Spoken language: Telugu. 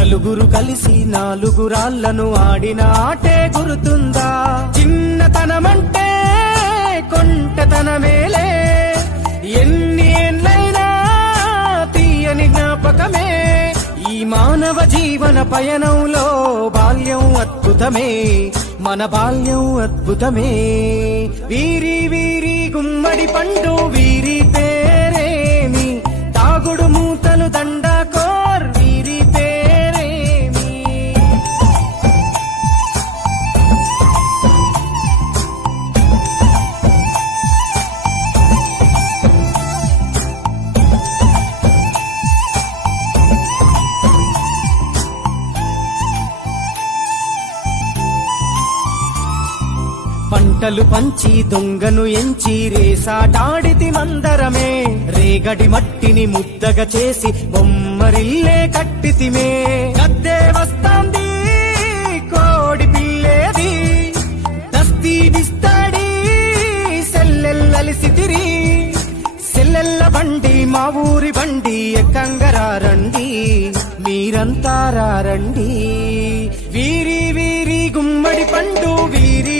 నలుగురు కలిసి నాలుగు రాళ్లను ఆడిన ఆటే గుర్తుందా? చిన్నతనమంటే కొంటతనమేలే, ఎన్ని ఏండ్లైనా తీయని జ్ఞాపకమే. ఈ మానవ జీవన పయనంలో బాల్యం అద్భుతమే, మన బాల్యం అద్భుతమే. వీరి వీరి గుమ్మడి పండు వీరి పేరేమి, తాగుడు మూతలు దండాకోర్ వీరి పేరేమి. పంటలు పంచి దొంగను ఎంచి రేసాటాడితి మందరమే, రేగడి మట్టిని ముద్దగా చేసి బొమ్మరిల్లే కట్టితిమే. గద్దే వస్తాంది కోడి పిల్లేది, దస్తీ బిస్తాడి సెల్లెల్లలిసితిరి. సెల్లెల్ల బండి మా ఊరి బండి ఎక్కంగరారండి, మీరంతా రారండి. వీరి వీరి గుమ్మడి పండు వీరి